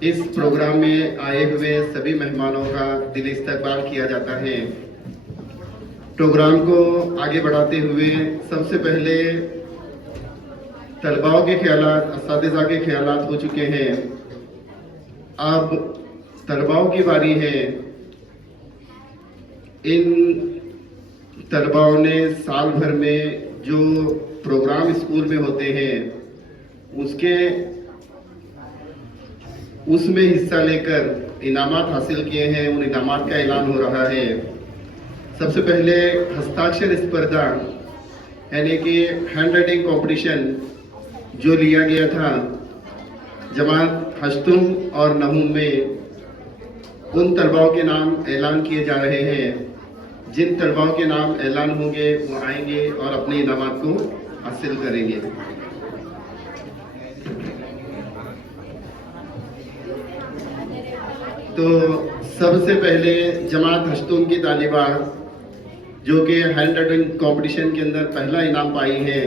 इस प्रोग्राम में आए हुए सभी मेहमानों का दिली इस्तकबाल किया जाता है। प्रोग्राम को आगे बढ़ाते हुए सबसे पहले तलबाओं के ख्यालात, असातिज़ा के ख्यालात हो चुके हैं। अब तलबाओं की बारी है। इन तलबाओं ने साल भर में जो प्रोग्राम स्कूल में होते हैं उसमें हिस्सा लेकर इनामात हासिल किए हैं। उन इनामात का ऐलान हो रहा है। सबसे पहले हस्ताक्षर स्पर्धा यानी कि हैंड राइटिंग कॉम्पिटिशन जो लिया गया था जमात हश्तुम और नहुम में, उन तलबाओं के नाम ऐलान किए जा रहे हैं। जिन तलबाओं के नाम ऐलान होंगे वो आएंगे और अपने इनामात को हासिल करेंगे। तो सबसे पहले जमात हश्तुम की तालिबा जो कि हैंड राइटिंग कंपटीशन के अंदर पहला इनाम पाई है,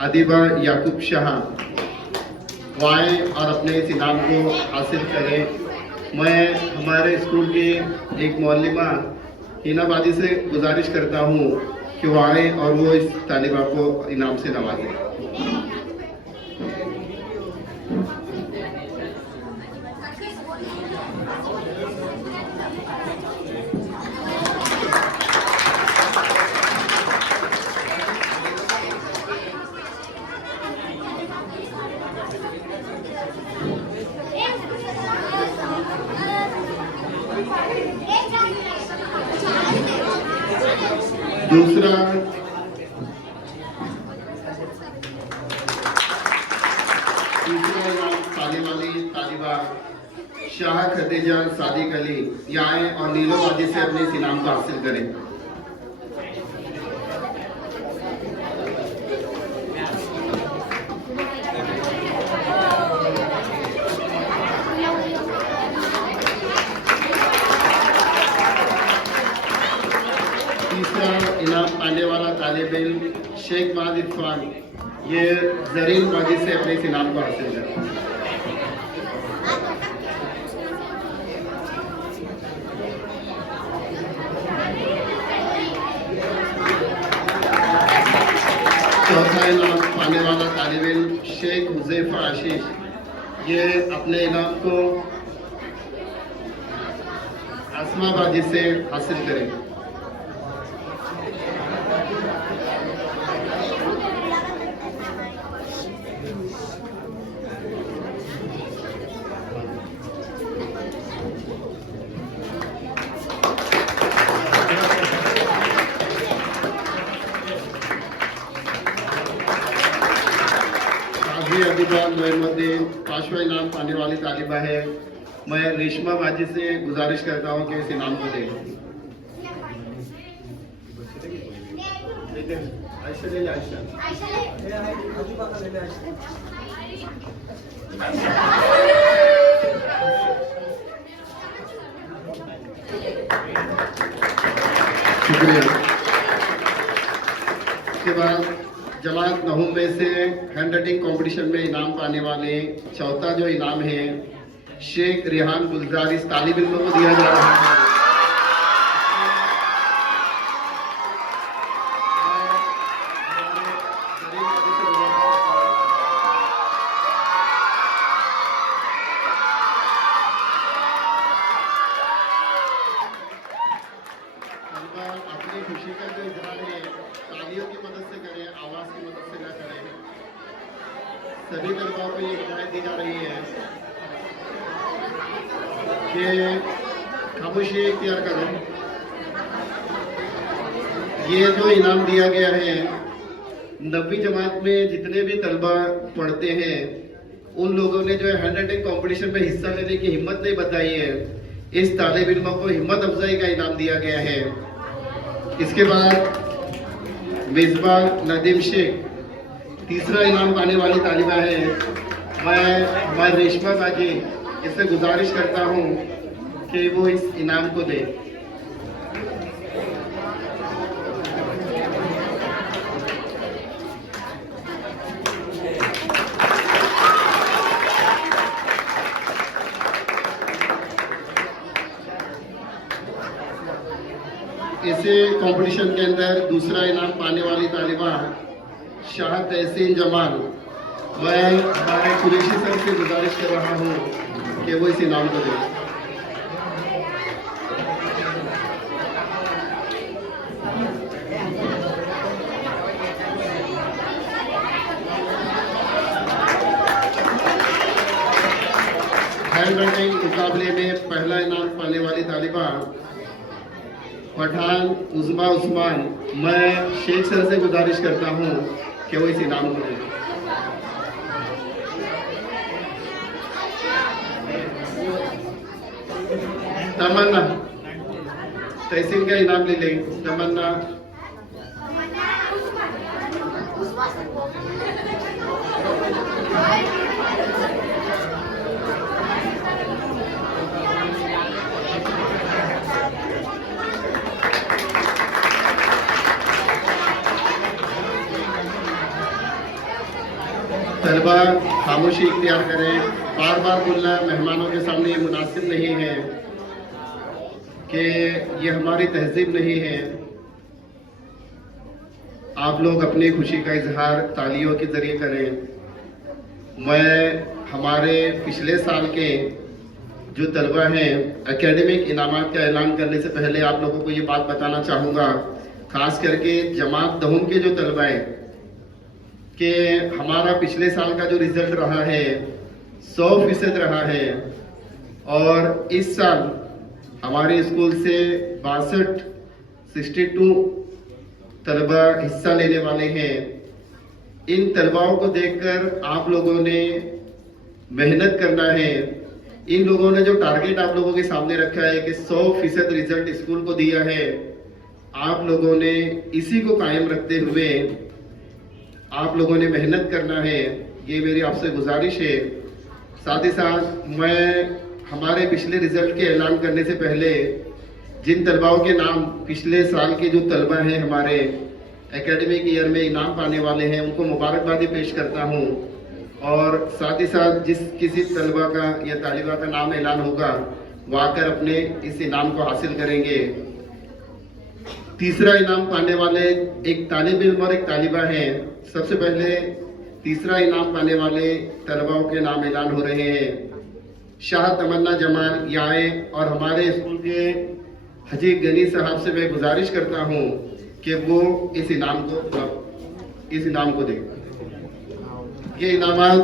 अदीबा याकूब शाह, वो आए और अपने इस इनाम को हासिल करें। मैं हमारे स्कूल की एक मौलिमा हिनाबादी से गुजारिश करता हूँ कि वो आए और वो इस तालिबा को इनाम से नवाजें। दूसरा साले वाली तालिबा शाह खदीजा सादिक अली, ये आए और नीलोबाजी से अपने इस इनाम को हासिल करें। इनाम पाने वाला तालिब इल्म शेख माद इरफान, ये जरीन बाजी से अपने इस इनाम को हासिल करें। चौथा इनाम पाने वाला तालिब इल्म शेख हुज़ैफा आशीष, ये अपने इनाम को आसमाबादी से हासिल करें। पांचवा इनाम पाने वाली तालिबा है। मैं रेशमा बाजी से गुजारिश करता हूं कि इस इनाम को दें। शुक्रिया। इसके बाद जमात नहुम में से हैंड राइटिंग कंपटीशन में इनाम पाने वाले चौथा जो इनाम है शेख रिहान गुलजार, इस तालिब इल्म को दिया जा रहा है। अपनी खुशी का जो इजहार है तालियों की मदद से करें, आवाज की मदद से न करें। सभी तलबाओं को ये हिदायत दी जा रही है कि खामोशी इख्तियार करो। ये जो इनाम दिया गया है, 9वीं जमात में जितने भी तलबा पढ़ते हैं उन लोगों ने जो है हैंड राइटिंग कॉम्पिटिशन में हिस्सा लेने की हिम्मत नहीं बताई है, इस तालिब इल्म को हिम्मत अफजाई का इनाम दिया गया है। इसके बाद मिसबा नदीम शेख तीसरा इनाम पाने वाली तालिबा है। मैं हमारे रेशमा बाजी इससे गुजारिश करता हूँ कि वो इस इनाम को दे। इसी कंपटीशन के अंदर दूसरा इनाम पाने वाली तालिबा शाह तहसीन जमाल, मैं हमारे कुरैशी सर से गुजारिश कर रहा हूँ कि वो इस इनाम को दें। हैंड राइटिंग मुकाबले में पहला इनाम पाने वाली तालिबा पठान उज़मा उस्मान, मैं शेख सर से गुजारिश करता हूँ कि वो इस इनाम को दें। तमन्ना तहसीन का इनाम ले लें। तमन्ना तलबा खामोशी इख्तियार करें। बार बार बोलना मेहमानों के सामने ये मुनासिब नहीं है कि ये हमारी तहजीब नहीं है। आप लोग अपनी खुशी का इजहार तालियों के जरिए करें। मैं हमारे पिछले साल के जो तलबा हैं एकेडमिक इनामात का ऐलान करने से पहले आप लोगों को ये बात बताना चाहूँगा, खास करके जमात दहुम के जो तलबा हैं, कि हमारा पिछले साल का जो रिजल्ट रहा है 100% रहा है और इस साल हमारे स्कूल से 62 तलबा हिस्सा लेने वाले हैं। इन तलबाओं को देखकर आप लोगों ने मेहनत करना है। इन लोगों ने जो टारगेट आप लोगों के सामने रखा है कि 100% रिजल्ट स्कूल को दिया है, आप लोगों ने इसी को कायम रखते हुए आप लोगों ने मेहनत करना है। ये मेरी आपसे गुजारिश है। साथ ही साथ मैं हमारे पिछले रिजल्ट के ऐलान करने से पहले जिन तलबाओं के नाम पिछले साल के जो तलबा हैं हमारे एकेडमिक ईयर में इनाम पाने वाले हैं, उनको मुबारकबादी पेश करता हूं। और साथ ही साथ जिस किसी तलबा का या तालिबा का नाम ऐलान होगा वो आकर अपने इस इनाम को हासिल करेंगे। तीसरा इनाम पाने वाले एक तालिब इल्म और एक तालिबा हैं। सबसे पहले तीसरा इनाम पाने वाले तलबाओं के नाम ऐलान हो रहे हैं। शाह तमन्ना जमाल ये आए और हमारे स्कूल के हजी गनी साहब से मैं गुजारिश करता हूं कि वो इस इनाम को दें। ये इनामात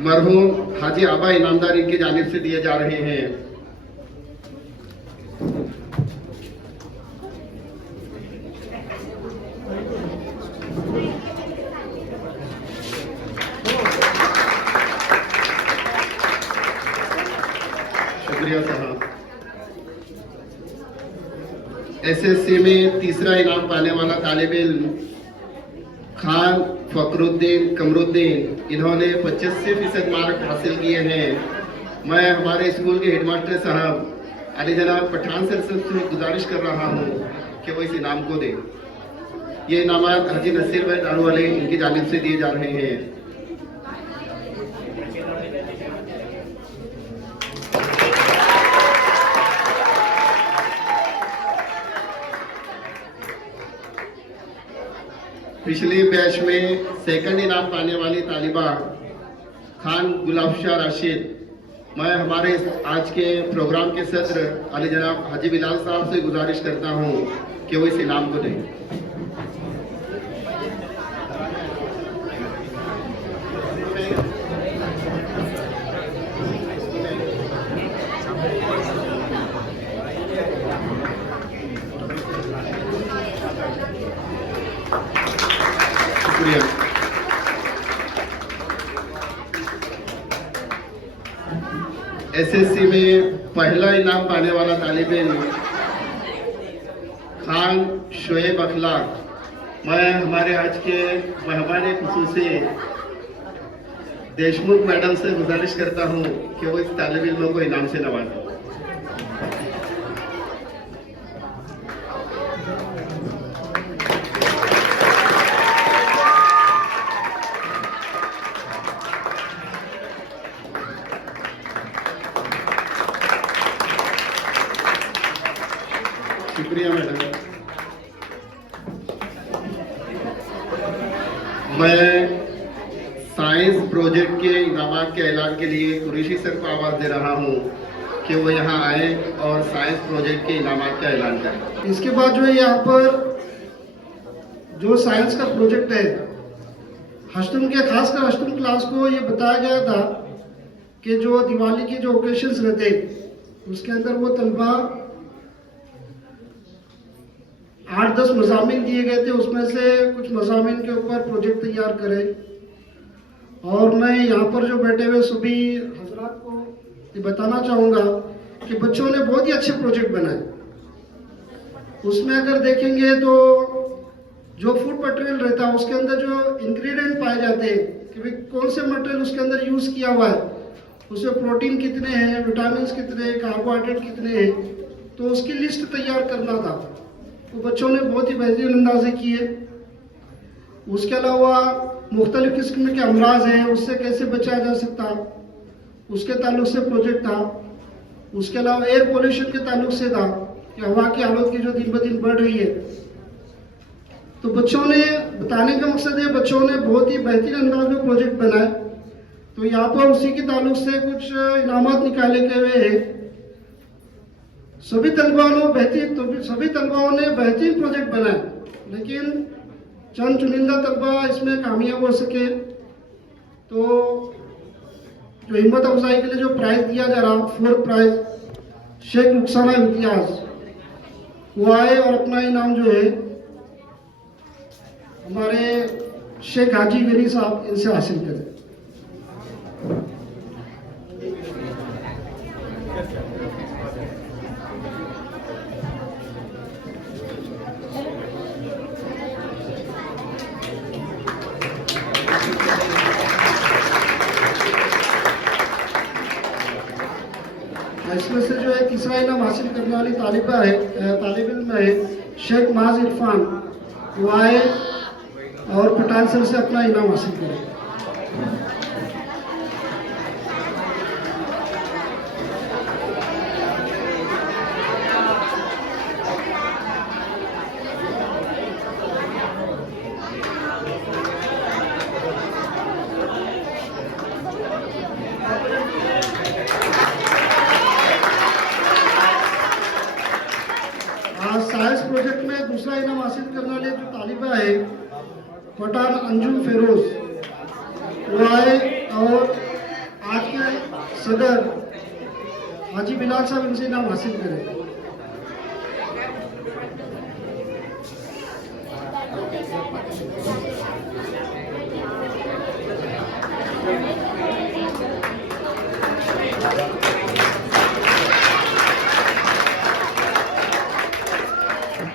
मरहूम हाजी आबा इनामदार इनकी जानिब से दिए जा रहे हैं। शुक्रिया साहब। एसएससी में तीसरा इनाम पाने वाला तालिब इल्म खान फकरुद्दीन कमरुद्दीन, इन्होंने 85% मार्क हासिल किए हैं। मैं हमारे स्कूल के हेडमास्टर साहब अली जनाब पठान सर से गुजारिश कर रहा हूं कि वो इस इनाम को दें। ये इनामात हाजी नसीर भाई दारू वाले इनकी जानिब से दिए जा रहे हैं। पिछले बैच में सेकंड इनाम पाने वाली तालिबा खान गुलाबशाह राशिद, मैं हमारे आज के प्रोग्राम के सत्र अली जनाब हाजी बिलाल साहब से गुजारिश करता हूं कि वो इस इनाम को दें। एसएससी में पहला इनाम पाने वाला तालिब इल्म खान शोएब अखलाक, मैं हमारे आज के मेहमान खुसूसी देशमुख मैडम से गुजारिश करता हूं कि वो इस तालिब इल्म को इनाम से नवाजें। शुक्रिया मैडम। मैं साइंस प्रोजेक्ट के इनामात के ऐलान के लिए कुरैशी सर को आवाज़ दे रहा हूँ कि वो यहाँ आए और साइंस प्रोजेक्ट के इनामात का ऐलान करें। इसके बाद जो है यहाँ पर जो साइंस का प्रोजेक्ट है अष्टम के, खासकर अष्टम क्लास को ये बताया गया था कि जो दिवाली के जो ओकेशंस रहते उसके अंदर वो तलबा 8-10 मज़ामिन दिए गए थे, उसमें से कुछ मज़ामिन के ऊपर प्रोजेक्ट तैयार करें। और मैं यहाँ पर जो बैठे हुए सभी हजरात को ये बताना चाहूँगा कि बच्चों ने बहुत ही अच्छे प्रोजेक्ट बनाए। उसमें अगर देखेंगे तो जो फूड मटेरियल रहता है उसके अंदर जो इंग्रेडिएंट पाए जाते हैं कि भाई कौन से मटेरियल उसके अंदर यूज़ किया हुआ है, उसमें प्रोटीन कितने हैं, विटामिन कितने हैं, कार्बोहाइड्रेट कितने हैं, तो उसकी लिस्ट तैयार करना था। तो बच्चों ने बहुत ही बेहतरीन अंदाजे किए। उसके अलावा मुख्तलिफ किस्म के अमराज हैं, उससे कैसे बचा जा सकता, उसके ताल्लुक से प्रोजेक्ट था। उसके अलावा एयर पोल्यूशन के ताल्लुक से था कि हवा की आलूदगी जो दिन ब दिन बढ़ रही है। तो बच्चों ने बताने का मकसद है बच्चों ने बहुत ही बेहतरीन अंदाज में प्रोजेक्ट बनाए। तो यहाँ पर उसी के ताल्लुक से कुछ इनामात निकाले गए हैं। सभी तलबाओं ने बेहतरीन प्रोजेक्ट बनाए, लेकिन चंद चुनिंदा तलबा इसमें कामयाब हो सके। तो जो हिम्मत अफजाई के लिए जो प्राइज दिया जा रहा, 4th प्राइज शेख रुखसाना इम्तियाज, वो आए और अपना इनाम जो है हमारे शेख हाजी गनी साहब इनसे हासिल करें। इसमें से जो है तीसरा इनाम हासिल करने वाली तालिब इल्म है शेख माज इरफान, वो आए और पटान सर से अपना इनाम हासिल करें। साइंस प्रोजेक्ट में दूसरा इनाम हासिल करने वाले जो तालिबा है पठान अंजुम फेरोज, वो आए और आज के सदर हाजी बिलाल साहब इनसे इनाम हासिल करें।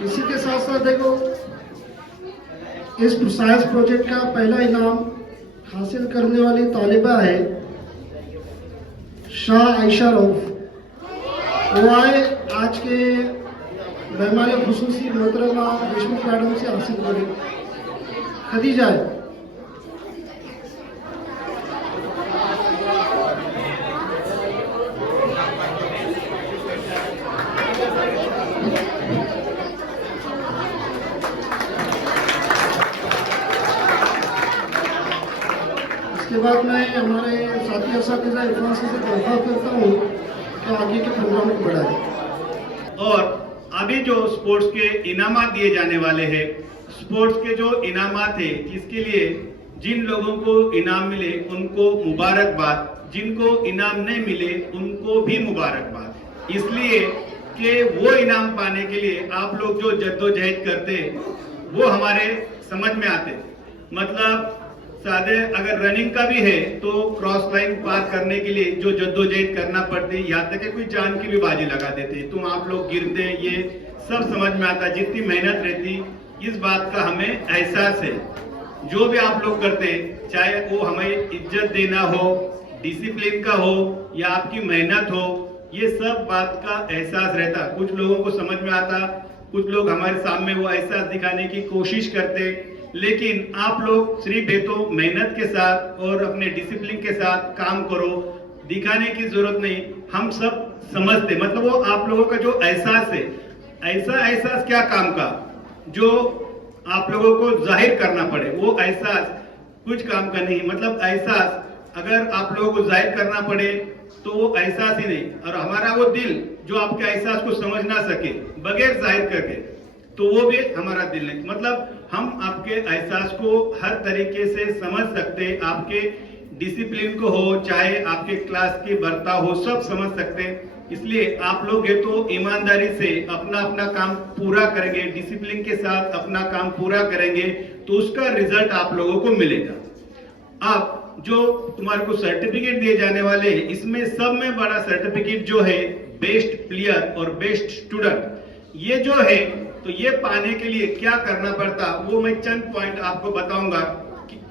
इसी के साथ साथ देखो इस साइंस प्रोजेक्ट का पहला इनाम हासिल करने वाली तालिबा है शाह आयशा रऊफ, वो आए आज के मेहमान खुसूसी मोहतरमा देशमुख मैडम से हासिल करें। खदीजा है। इसके बाद मैं हमारे साथी असातिज़ा इरफान से दरख्वास्त करता हूँ कि आगे के प्रोग्राम को बढ़ाएं। और अभी जो स्पोर्ट्स के इनामात दिए जाने वाले हैं, स्पोर्ट्स के जो इनामात है इसके लिए जिन लोगों को इनाम मिले उनको मुबारकबाद, जिनको इनाम नहीं मिले उनको भी मुबारकबाद। इसलिए कि वो इनाम पाने के लिए आप लोग जो जद्दोजहद करते वो हमारे समझ में आते। मतलब सादे अगर रनिंग का भी है तो क्रॉस लाइन पार करने के लिए जो जद्दोजहद करना पड़ती, यहाँ तक कि कोई जान की भी बाजी लगा देते, तुम आप लोग गिरते, ये सब समझ में आता। जितनी मेहनत रहती इस बात का हमें एहसास है। जो भी आप लोग करते चाहे वो हमें इज्जत देना हो, डिसिप्लिन का हो या आपकी मेहनत हो, ये सब बात का एहसास रहता। कुछ लोगों को समझ में आता, कुछ लोग हमारे सामने वो एहसास दिखाने की कोशिश करते, लेकिन आप लोग सिर्फ है तो मेहनत के साथ और अपने डिसिप्लिन के साथ काम करो, दिखाने की जरूरत नहीं। हम सब समझते, मतलब वो आप लोगों का जो एहसास है ऐसा एहसास क्या काम का जो आप लोगों को जाहिर करना पड़े, वो एहसास कुछ काम का नहीं। मतलब एहसास अगर आप लोगों को जाहिर करना पड़े तो वो एहसास ही नहीं, और हमारा वो दिल जो आपके एहसास को समझ ना सके बगैर जाहिर करके, तो वो भी हमारा दिल नहीं। मतलब हम आपके एहसास को हर तरीके से समझ सकते, आपके डिसिप्लिन को हो चाहे आपके क्लास की बर्ताव हो, सब समझ सकते हैं। इसलिए आप लोग ये तो ईमानदारी से अपना अपना काम पूरा करेंगे, डिसिप्लिन के साथ अपना काम पूरा करेंगे, तो उसका रिजल्ट आप लोगों को मिलेगा। अब जो तुम्हारे को सर्टिफिकेट दिए जाने वाले हैं, इसमें सब में बड़ा सर्टिफिकेट जो है बेस्ट प्लेयर और बेस्ट स्टूडेंट, ये जो है, तो ये पाने के लिए क्या करना पड़ता वो मैं चंद पॉइंट आपको बताऊंगा,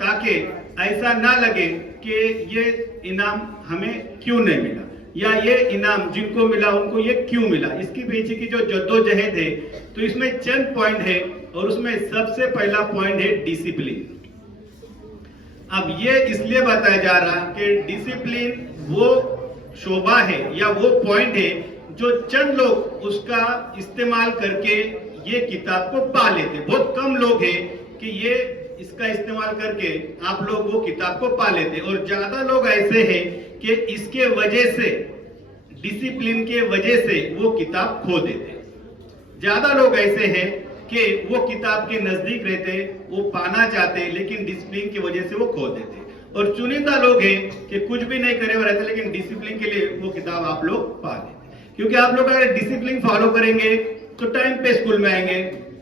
ताकि ऐसा ना लगे कि ये इनाम हमें क्यों नहीं मिला, या ये इनाम जिनको मिला उनको ये क्यों मिला। इसकी पीछे की जो जद्दोजहद है, तो इसमें चंद पॉइंट है, और उसमें सबसे पहला पॉइंट है डिसिप्लिन। अब ये इसलिए बताया जा रहा कि डिसिप्लिन वो शोभा है या वो पॉइंट है जो चंद लोग उसका इस्तेमाल करके ये किताब को पा लेते। बहुत कम लोग हैं कि ये इसका इस्तेमाल करके आप लोग वो किताब को पा लेते, और ज्यादा लोग ऐसे हैं कि इसके वजह से, डिसिप्लिन के वजह से वो किताब खो देते। ज्यादा लोग ऐसे हैं कि वो किताब के नजदीक रहते, वो पाना चाहते, लेकिन डिसिप्लिन की वजह से वो खो देते। और चुनिंदा लोग हैं कि कुछ भी नहीं करे हुए रहते, लेकिन डिसिप्लिन के लिए वो किताब आप लोग पा लेते। क्योंकि आप लोग अगर डिसिप्लिन फॉलो करेंगे तो टाइम पे स्कूल में आएंगे,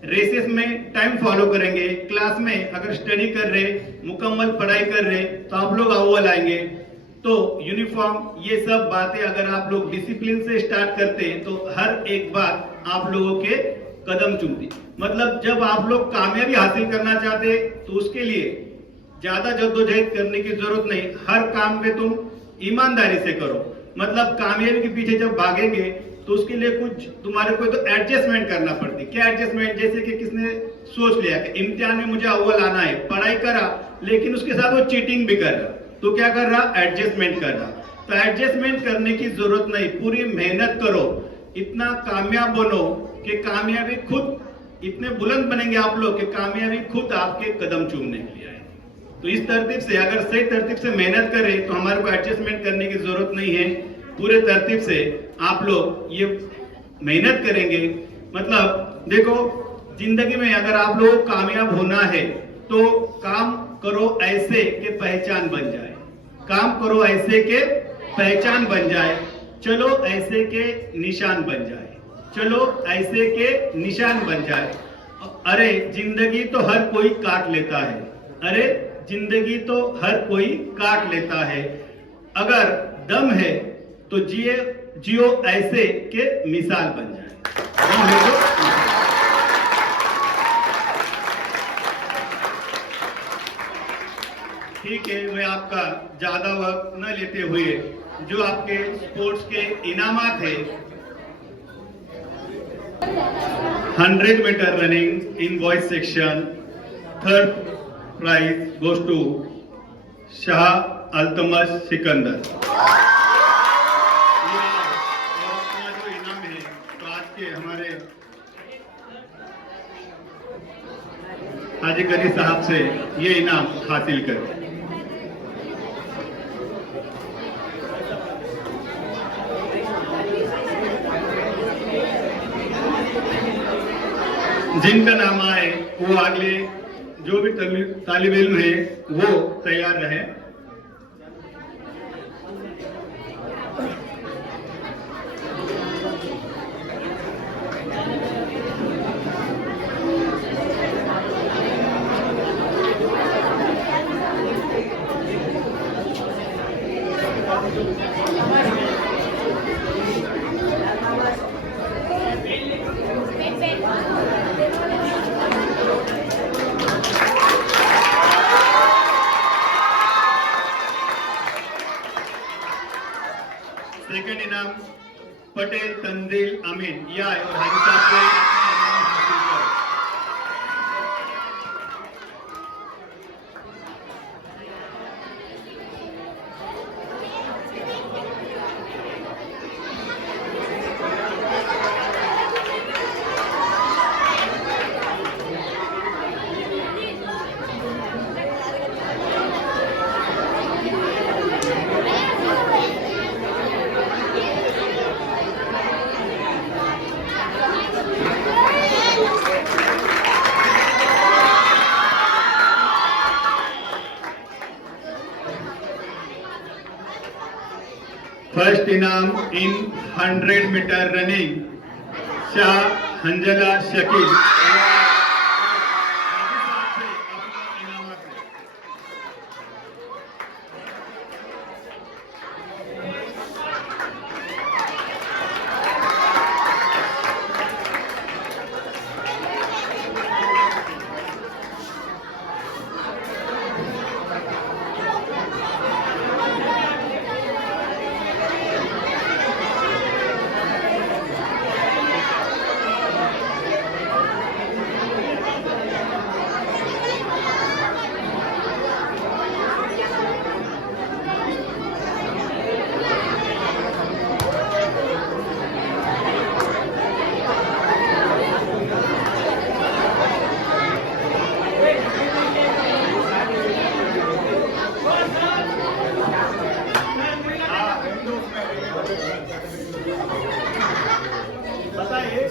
रेसेस में टाइम फॉलो करेंगे, क्लास में अगर स्टडी कर रहे, मुकम्मल पढ़ाई कर रहे, तो आप लोग अव्वल आएंगे। तो यूनिफॉर्म, ये सब बातें अगर आप लोग डिसिप्लिन से स्टार्ट करते हैं तो हर एक बात आप लोगों के कदम चुमती। मतलब जब आप लोग कामयाबी हासिल करना चाहते तो उसके लिए ज्यादा जद्दोजहद करने की जरूरत नहीं, हर काम पे तुम ईमानदारी से करो। मतलब कामयाबी के पीछे जब भागेंगे तो उसके लिए कुछ तुम्हारे को तो एडजस्टमेंट करना पड़ती। क्या एडजस्टमेंट? जैसे कि किसने सोच लिया कि इम्तिहान में मुझे अव्वल आना है, पढ़ाई करा, लेकिन उसके साथ वो चीटिंग भी कर रहा, तो क्या कर रहा? एडजस्टमेंट कर रहा। तो एडजस्टमेंट करने की जरूरत नहीं, पूरी मेहनत करो, इतना कामयाब बनो कि कामयाबी खुद, इतने बुलंद बनेंगे आप लोग कि कामयाबी खुद आपके कदम चूमने के लिए आए। तो इस तरतीब से अगर सही तरतीब से मेहनत करें तो हमारे को एडजस्टमेंट करने की जरूरत नहीं है। पूरे तरतीब से आप लोग ये मेहनत करेंगे। मतलब देखो, जिंदगी में अगर आप लोग कामयाब होना है तो काम करो ऐसे कि पहचान बन जाए, काम करो ऐसे के पहचान बन जाए, चलो ऐसे के निशान बन जाए, चलो ऐसे के निशान बन जाए। अरे जिंदगी तो हर कोई काट लेता है, अरे जिंदगी तो हर कोई काट लेता है, अगर दम है तो जियो ऐसे के मिसाल बन जाए। ठीक है, मैं आपका ज्यादा वक्त न लेते हुए जो आपके स्पोर्ट्स के इनामात है, 100 metre running in boys section, 3rd prize goes to Shah Altamash Sikandar. जो इनाम है तो आज के हमारे हाजी गनी साहब से ये इनाम हासिल करें। जिनका नाम आए वो अगले जो भी तालिब इल्म है वो तैयार रहे। सेकंड इनाम पटेल तंजील अमीन, या और हाजी साहब को फर्स्ट इनाम इन 100 metre running Shah Hanzala Shakeel.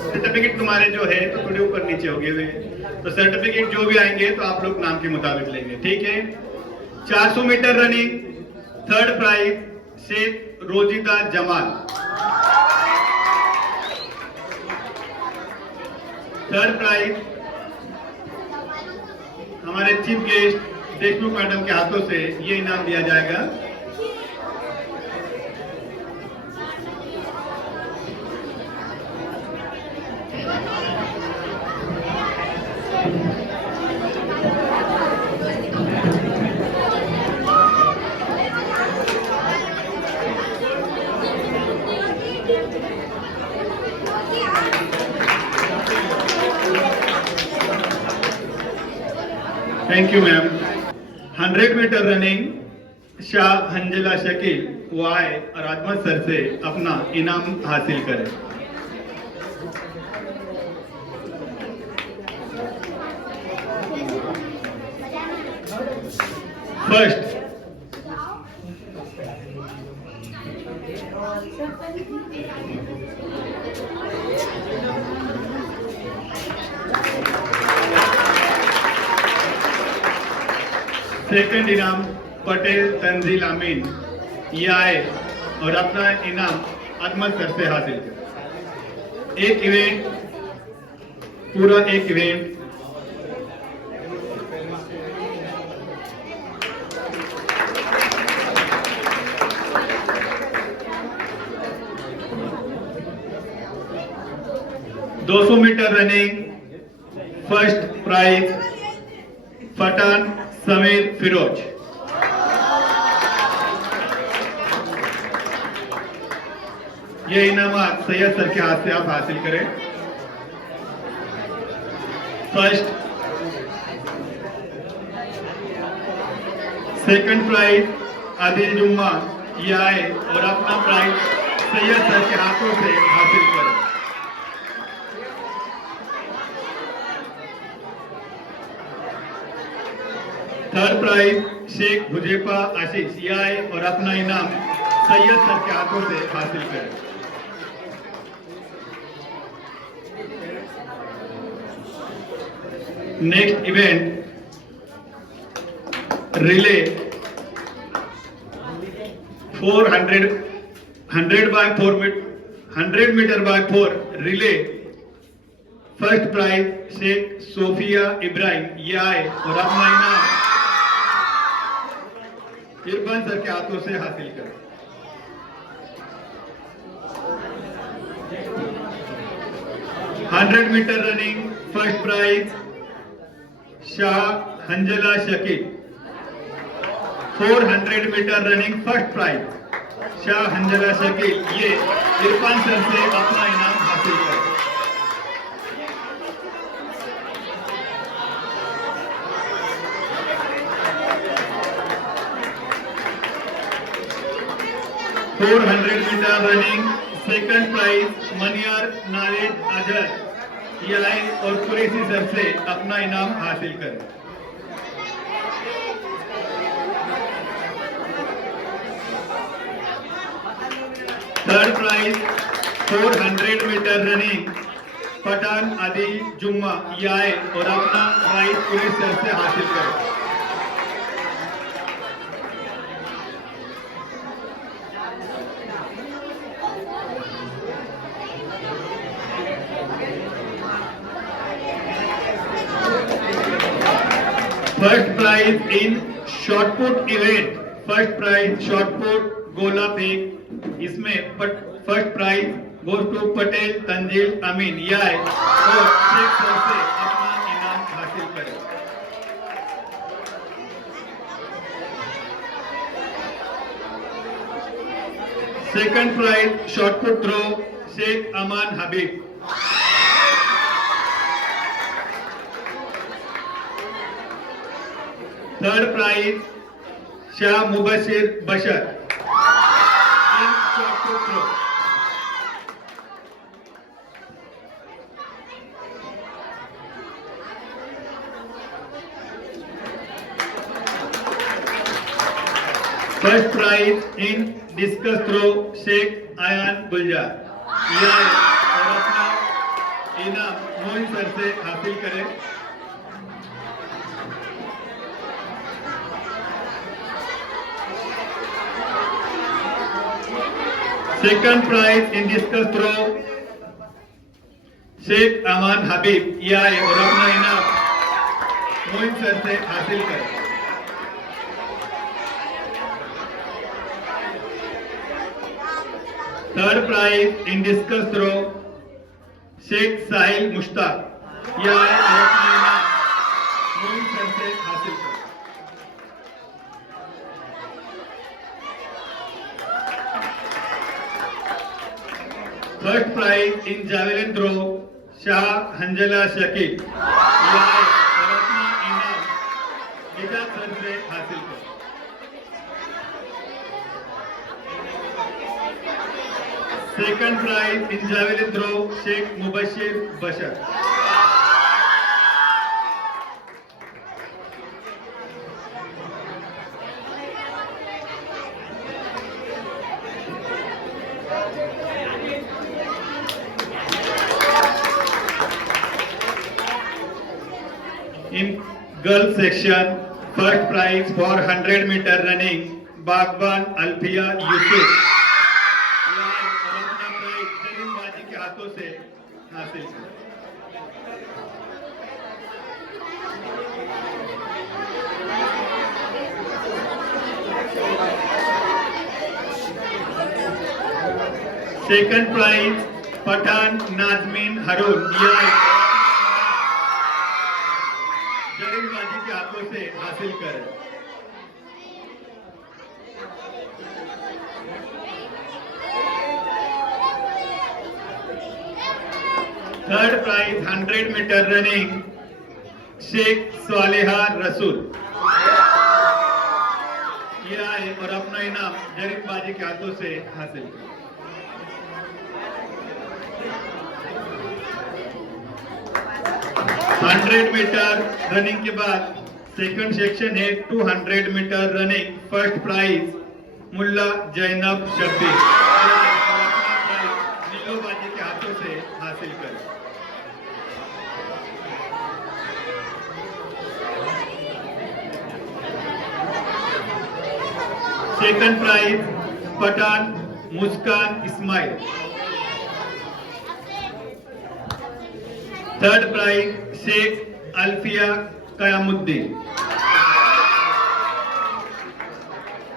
Certificate तुम्हारे जो है तो थोड़े ऊपर नीचे हो गए हुए, तो सर्टिफिकेट जो भी आएंगे तो आप लोग नाम के मुताबिक लेंगे, ठीक है। 400 metre running third prize Sheikh Rojida Jamal. Third prize हमारे चीफ गेस्ट देशमुख मैडम के हाथों से ये इनाम दिया जाएगा। Thank you ma'am. 100 metre running Shah Hanzala Shakeel वो आए और आजमत सर से अपना इनाम हासिल करें। फर्स्ट सेकंड इनाम पटेल तंजील अमीन ये आए और अपना इनाम अजमत सर से हासिल किया। एक इवेंट पूरा एक event $200 metre running first prize Pathan Samir Firoz. ये इनामात सैयद सर के हाथ से आप हासिल करें। First second prize Adil Jumma ये आए और अपना प्राइज सैयद सर के हाथों से हासिल करें। थर्ड प्राइज शेख हुजेफा आशीष ये आए और अपना इनाम सैयद सर के हाथों से हासिल करें। Next event relay 100 metre by 4 relay. First prize Sheikh Sofia Ibrahim ये आए और अपना इनाम इरफान सर के हाथों से हासिल करें। $100 metre running first prize Shah Hanzala Shakeel. 400 metre running first prize Shah Hanzala Shakeel ये इरफान सर से अपना इनाम हासिल करें। $400 metre running second prize Maniyar Nared Azhar ये आए और कुरैशी सर से अपना इनाम हासिल करें। Third prize 400 metre running Pathan Adil Jumma ये आए और अपना प्राइज कुरैशी सर से हासिल करें। First prize in shot put event, first prize shot put गोला फेंक, इसमें first prize goes to Patel Tanzeel Amin याय और शेख सर से अपना इनाम हासिल करें। Second prize shot put throw Shaikh Aman Habib. Third prize Shah Mubashir Bashar in shot put throw. First prize in discus throw Shaikh Ayan Gulzar यार और अपना इनाम मोइन सर से हासिल करें। Second prize in discus throw Shaikh Aman Habib यार और अपना इनाम मोइन सर से हासिल करें। Third prize in discus throw Shaikh Sahil Mushtaq या मोइन सर से हासिल करें। First prize in javelin throw Shah Hanzala Shakeel या अपना इनाम निजात सर से हासिल करें। Second prize in javelin throw Shaikh Mubashir Bashar. In girls section first prize for 100 metre running Bagban Alfiya Yusuf के हाथों से हासिल करें। सेकंड प्राइज पठान नाजमीन हरून या जरीनबाजी के हाथों से हासिल करें। Third prize 100 metre running Shaikh Swaliha Rasool ये आए और अपना इनाम जरीनबाजी के हाथों से हासिल करें। हंड्रेड मीटर रनिंग के बाद सेकंड सेक्शन है 200 metre running first prize Mulla Zainab Shabbir नीलोबाजी के हाथों से हासिल करें। Second prize Pathan Muskan Ismail. Third prize Sheikh Alfiya Qayamuddin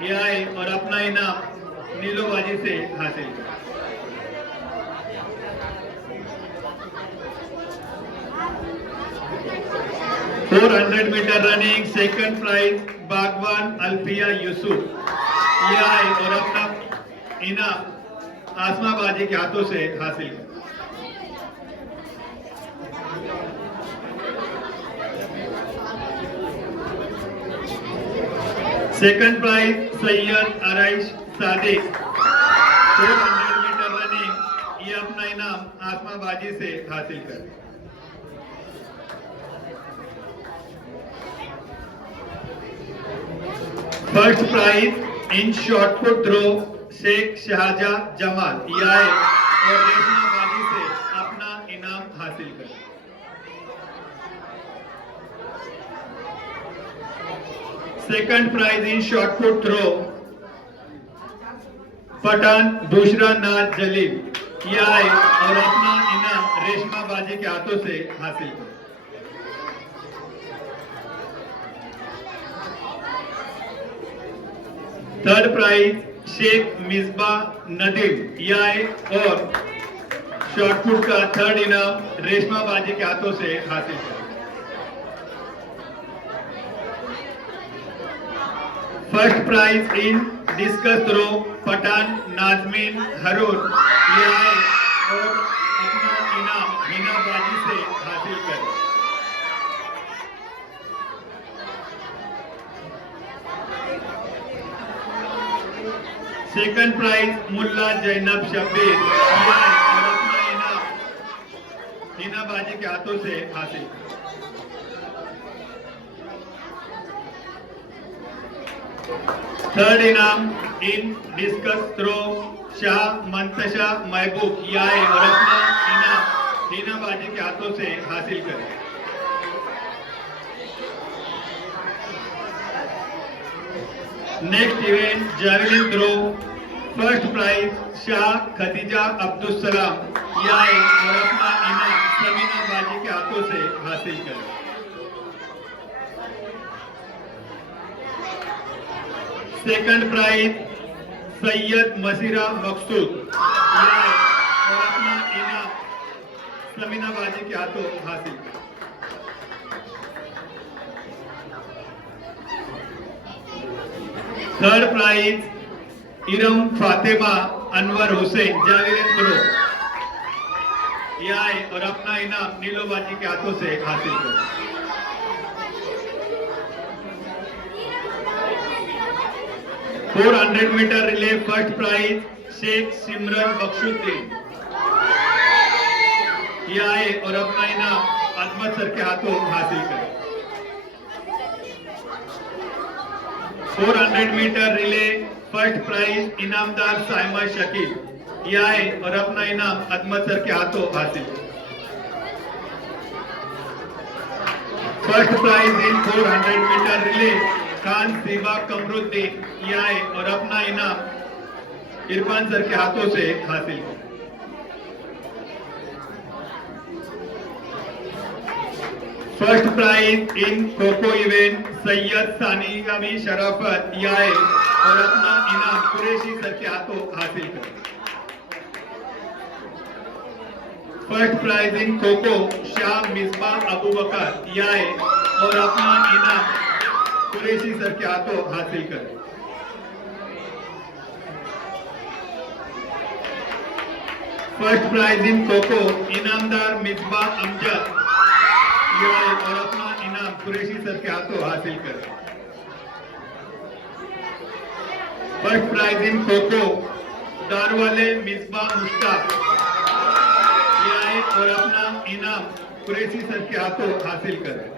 ये आए और अपना इनाम नीलोबाजी से हासिल करें। Four 100 metre running second prize Bagwan Alfiya Yusuf ये आए और अपना इनाम आसमाबाजी के हाथों से हासिल करें। Second prize Sayyed Araish Sadiq 400 metre running ये अपना इनाम आसमाबाजी से हासिल करें। First prize in shot put throw Shaikh Shahja Jamal ये आए और रेशमाबाजी से अपना इनाम हासिल करें। Second prize in shot put throw Pathan दूसरा नाज जलील ये आए और अपना इनाम रेशमाबाजी के हाथों से हासिल करें। थर्ड प्राइज शेख मिसबा नदीम याय और शॉटपुट का थर्ड इनाम रेशमा बाजी के हाथों से हासिल किया। First prize in discus throw Pathan Nazmeen Haroon याय और अपना इनाम हीना बाजी से हासिल कर। सेकंड प्राइज मुल्ला जैनब शब्बीर याय और अपना इनाम हीना बाजी के हाथों से हासिल। थर्ड इनाम इन डिस्कस थ्रो शाह मंतशा महबूब याय और अपना इनाम हीना बाजी के हाथों से हासिल करें। Next event javelin throw first prize Shah Khadija Abdul Salam याय और अपना इनाम समीना बाजी के हाथों से हासिल करें। सेकंड प्राइज सैयद मसीरा मकसूद याय और अपना इनाम समीना बाजी के हाथों हासिल करें। Third prize Iram Fatima Anwar Hussain javelin throw याय और अपना इनाम नीलो बाजी के हाथों से हासिल करें। 400 metre relay first prize Shaikh Simran Bakhshuddin याय और अपना इनाम अजमत सर के हाथों हासिल करें। 400 metre relay first prize Inamdar Saima Shakeel याय और अपना इनाम अजमत सर के हाथों हासिल। First prize in 400 metre relay Khan Seeba Kamruddin याय और अपना इनाम इरफान सर के हाथों से हासिल। First prize in kho kho event Sayyed Sanigami Sharafat याय और अपना इनाम कुरैशी सर के हाथों हासिल करें। First prize in kho kho Shah Misba Abu Bakar याय और अपना इनाम कुरैशी सर के हाथों हासिल करें। First prize in kho kho Inamdar Misba Amjad याय और अपना इनाम कुरैशी सर के हाथों हासिल करें। First prize in kho kho Darwale Misba Mushtaq याय और अपना इनाम कुरैशी सर के हाथों हासिल करें।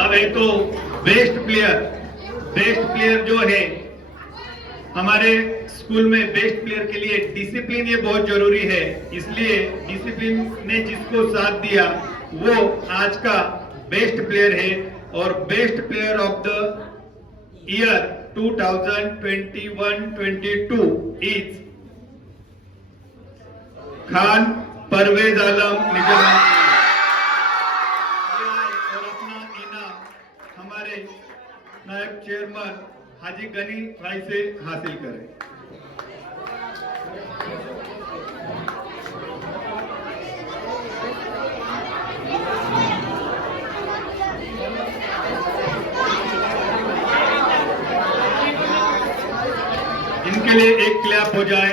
अब है तो बेस्ट प्लेयर जो है हमारे स्कूल में बेस्ट प्लेयर के लिए डिसिप्लिन ये बहुत जरूरी है, इसलिए डिसिप्लिन ने जिसको साथ दिया वो आज का बेस्ट प्लेयर है। और best player of the year 2021-22 is Khan Parvez Alam Nizamuddin और अपना इनाम हमारे नायब चेयरमैन हाजी गनी भाई से हासिल करें। इनके लिए एक क्लैप हो जाए।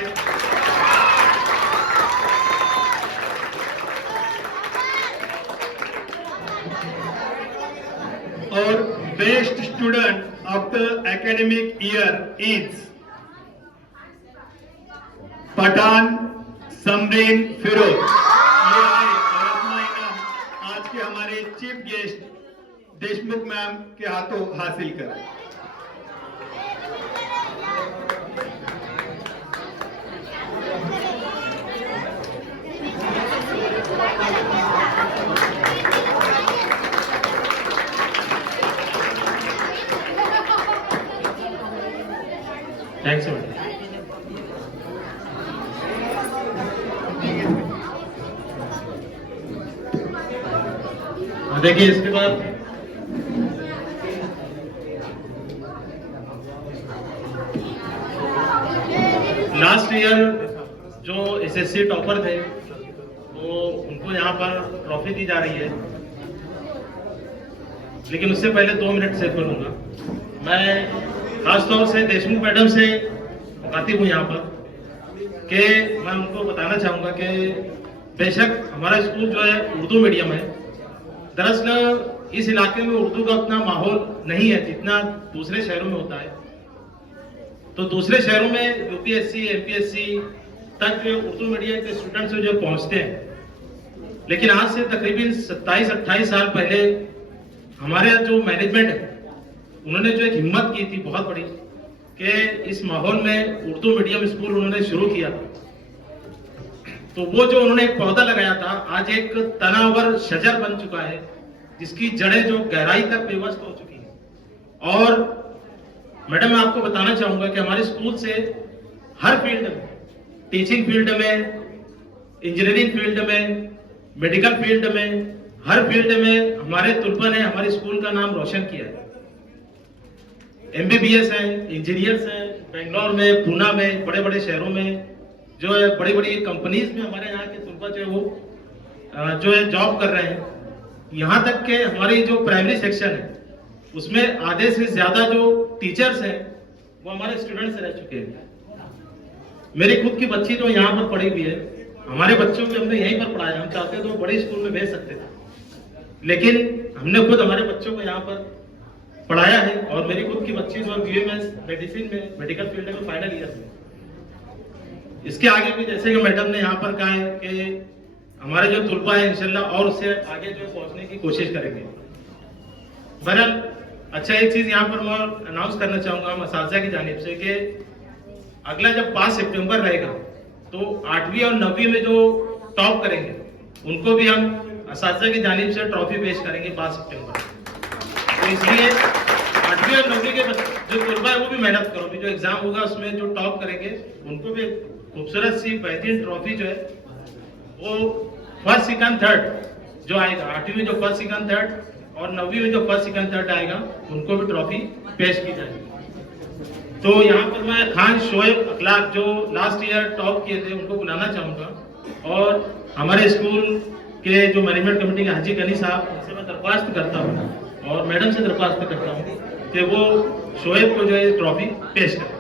और best student of the academic year is Pathan Samreen Firoz ये आए और अपना इनाम आज के हमारे चीफ गेस्ट देशमुख मैम के हाथों हासिल करें। Thanks madam. देखिए इसके बाद लास्ट ईयर जो एसएससी टॉपर थे वो उनको यहाँ पर ट्रॉफी दी जा रही है, लेकिन उससे पहले 2 मिनट से करूंगा। मैं खासतौर से देशमुख मैडम से मुखातिब हूँ यहाँ पर कि मैं उनको बताना चाहूँगा कि बेशक हमारा स्कूल जो है उर्दू मीडियम है, दरअसल इस इलाके में उर्दू का उतना माहौल नहीं है जितना दूसरे शहरों में होता है। तो दूसरे शहरों में यूपीएससी एमपीएससी तक उर्दू मीडियम के स्टूडेंट्स जो पहुंचते हैं, लेकिन आज से तकरीबन 27-28 साल पहले हमारे जो मैनेजमेंट है उन्होंने जो एक हिम्मत की थी बहुत बड़ी कि इस माहौल में उर्दू मीडियम स्कूल उन्होंने शुरू किया। तो वो जो उन्होंने एक पौधा लगाया था आज एक तनावर शजर बन चुका है, जिसकी जड़ें जो गहराई तक बेबस हो चुकी है। और मैडम मैं आपको बताना चाहूंगा कि हमारे स्कूल से हर फील्ड में, टीचिंग फील्ड में, इंजीनियरिंग फील्ड में, मेडिकल फील्ड में, हर फील्ड में हमारे तुलबा ने हमारे स्कूल का नाम रोशन किया है। एमबीबीएस है, इंजीनियर्स हैं, बेंगलोर में, पूना में, बड़े बड़े शहरों में जो है बड़ी बड़ी कंपनीज में हमारे यहाँ के तुलबा जो है वो जो है जॉब कर रहे हैं। यहाँ तक के हमारी जो प्राइमरी सेक्शन है उसमें आधे से ज्यादा जो टीचर्स हैं वो हमारे स्टूडेंट्स रह चुके हैं। मेरी खुद की बच्ची तो यहाँ पर पढ़ी हुई है, हमारे बच्चों को हमने यहीं पर पढ़ाया। हम चाहते तो बड़े स्कूल में भेज सकते थे, लेकिन हमने खुद हमारे बच्चों को यहाँ पर पढ़ाया है। और मेरी खुद की बच्ची जो बीएमएस मेडिसिन में, मेडिकल फील्ड में फाइनल ईयर में। इसके आगे भी जैसे कि मैडम ने यहाँ पर कहा है कि हमारे जो तुलबा है इंशाल्लाह और उससे आगे जो पहुंचने की कोशिश करेंगे। बहरहाल अच्छा एक चीज यहाँ पर मैं अनाउंस करना चाहूंगा मसाजा की जानिब से कि अगला जब 5 सितंबर रहेगा तो 8वीं और 9वीं में जो टॉप करेंगे उनको भी हम असातिज़ा की जानिब से ट्रॉफी पेश करेंगे 5 सितंबर। तो इसलिए 8वीं और 9वीं के जो तुलबा है वो भी मेहनत करो, भी जो एग्जाम होगा उसमें जो टॉप करेंगे उनको भी खूबसूरत सी बेहतरीन ट्रॉफी जो है वो 1st, 2nd, 3rd जो आएगा, 8वीं में जो 1st, 2nd, 3rd और 9वीं में जो 1st, 2nd, 3rd आएगा उनको भी ट्रॉफी पेश की जाएगी। तो यहाँ पर मैं खान शोएब अखलाक जो लास्ट ईयर टॉप किए थे उनको बुलाना चाहूँगा और हमारे स्कूल के जो मैनेजमेंट कमेटी के हाजी गनी साहब, उनसे मैं दरख्वास्त करता हूँ और मैडम से दरख्वास्त करता हूँ कि वो शोएब को जो है ट्रॉफी पेश करें।